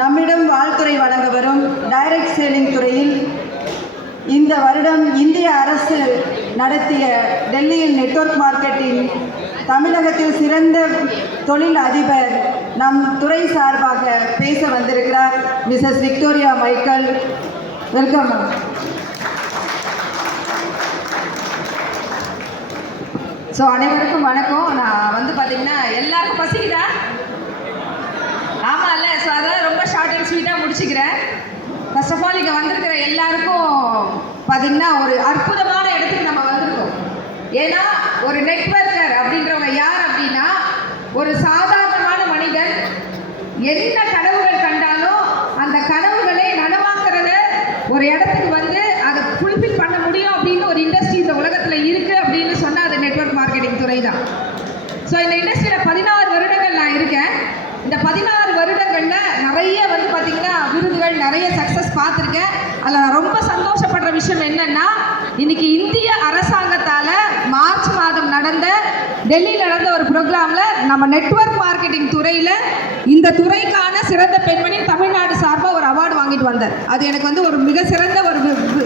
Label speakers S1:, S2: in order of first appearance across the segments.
S1: நம்மிடம் வாழ்த்துறை வழங்க வரும் டைரக்ட் சேலிங் துறையில் இந்த வருடம் இந்திய அரசு நடத்திய டெல்லியில் நெட்வொர்க் மார்க்கெட்டின் தமிழகத்தில் சிறந்த தொழில் அதிபர் நம் துறை சார்பாக பேச வந்திருக்கிறார் Mrs Victoria Michael. Welcome ma'am
S2: so அனைவருக்கும் வணக்கம். நான் வந்து பார்த்தீங்கன்னா எல்லாருக்கும் பசிக்குதா? பார்த்தீங்கன்னா ஒரு அற்புதமான இடத்துக்கு நம்ம வந்திருக்கோம். ஏன்னா ஒரு நெட்வொர்க்கர் அப்படின்றவங்க யார் அப்படின்னா ஒரு சாதாரணமான மனிதன். என்ன கனவுகள் கண்டாலும் அந்த கனவுகளை நனவாக்குறத ஒரு இடத்துக்கு வந்து அதை ஃபுல்ஃபில் பண்ண முடியும் அப்படின்னு ஒரு இண்டஸ்ட்ரி இந்த உலகத்தில் இருக்குது அப்படின்னு சொன்னால் அது நெட்வொர்க் மார்க்கெட்டிங் துறை தான். ஸோ இந்த இண்டஸ்ட்ரியில் பதினாறு வருடங்கள் நான் இருக்கேன். இந்த பதினாறு வருடங்களில் நிறைய வந்து பார்த்திங்கன்னா விருதுகள் நிறைய சக்ஸஸ் பார்த்துருக்கேன். அதில் நான் ரொம்ப சந்தோஷப்படுற விஷயம் என்னென்னா இன்னைக்கு இந்திய அரசாங்கத்தால் மார்ச் மாதம் நடந்த டெல்லியில் நடந்த ஒரு ப்ரோக்ராமில் நம்ம நெட்வொர்க் மார்க்கெட்டிங் துறையில் இந்த துறைக்கான சிறந்த பெண்மணி தமிழ்நாடு சார்பாக ஒரு அவார்டு வாங்கிட்டு வந்தார். அது எனக்கு வந்து ஒரு மிக சிறந்த ஒரு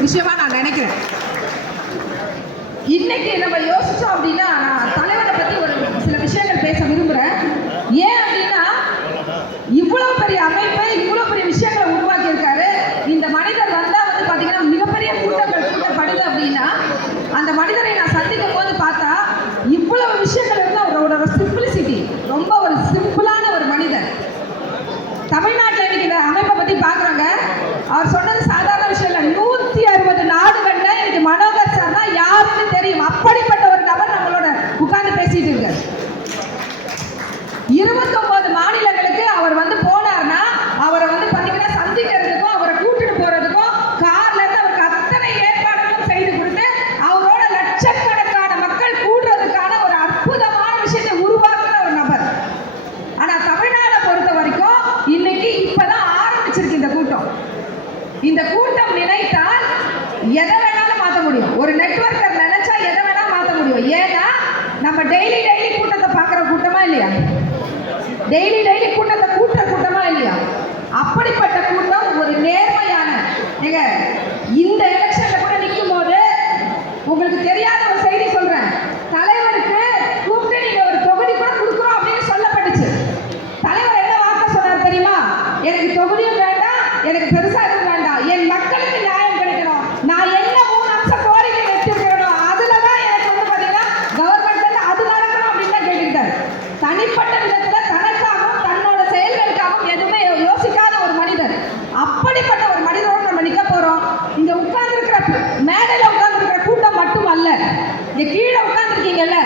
S2: விஷயமா நான் நினைக்கிறேன். இன்னைக்கு நம்ம யோசிச்சோம் அப்படின்னா நான் தலைவரை பத்தி ஒரு சில விஷயங்கள் பேச விரும்புறேன். ஏன் அப்படின்னா இவ்வளவு பெரிய அமைப்பை இவ்வளவு பெரிய விஷயங்களை உருவாக்கி இருக்காரு இந்த மனிதர் வந்தா வந்து பாத்தீங்கன்னா மிகப்பெரிய கூட்டங்கள் கூட்டப்படுது அப்படின்னா அந்த மனிதரை நான் சந்திக்கும் போது பார்த்தா இவ்வளவு விஷயங்கள் வந்து அவரோட சிம்பிளிசிட்டி ரொம்ப ஒரு சிம்பிளான ஒரு மனிதர். தமிழ்நாட்டில் இன்னைக்கு இந்த அமைப்பை பத்தி பாக்குறாங்க அவர் நினைத்தால் எதை வேணாலும் மாற்ற முடியும். ஒரு நெட்வொர்க்கர் நினைச்சா எதை வேணாலும் மாற்ற முடியும். ஏன்னா நம்ம டெய்லி டெய்லி கூட்டத்தை பார்க்குற கூட்டமா இல்லையா? டெய்லி டெய்லி கூட்டத்தை கூட்டுற கூட்டமா இல்லையா? அப்படிப்பட்ட கூட்டம் ஒரு நேர்மையான ஏங்க இந்த எலெக்ஷன்ல கூட நிற்கும் போது உங்களுக்கு தெரியாத ஒரு செய்தி சொல்றேன். தலைவருக்கு கூப்பிட்டு நீங்க ஒரு தொகுதி கூட கொடுக்குறோம் அப்படின்னு சொல்லப்பட்டுச்சு. தலைவர் என்ன வார்த்தை சொன்னார் தெரியுமா? எனக்கு தொகுதியும் வேண்டாம் எனக்கு பெருசா கீழே உட்கார்ந்துருக்கீங்கல்ல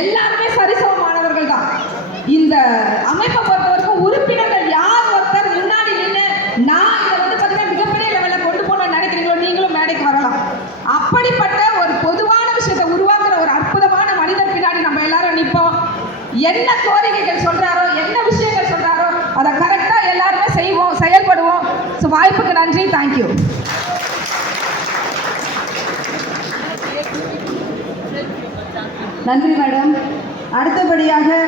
S2: எல்லாருமே சரிசமமானவர்கள் தான் இந்த அமைப்பை பொறுத்த வரைக்கும் உறுப்பினர்கள் யார் ஒருத்தர் முன்னாடி நின்று நான் இதை வந்து பார்த்தீங்கன்னா மிகப்பெரிய லெவலில் கொண்டு போகணும்னு நினைக்கிறீங்களோ நீங்களும் மேடைக்கு வரலாம். அப்படிப்பட்ட ஒரு பொதுவான விஷயத்தை உருவாக்குற ஒரு அற்புதமான மனிதர் பின்னாடி நம்ம எல்லாரும் நிற்போம் என்ன கோரிக்கைகள் சொல்றாரோ என்ன விஷயங்கள் சொல்றாரோ அதை கரெக்டாக எல்லாருமே செய்வோம் செயல்படுவோம் ஸோ வாய்ப்புக்கு நன்றி தேங்க்யூ
S1: நன்றி மேடம். அடுத்தபடியாக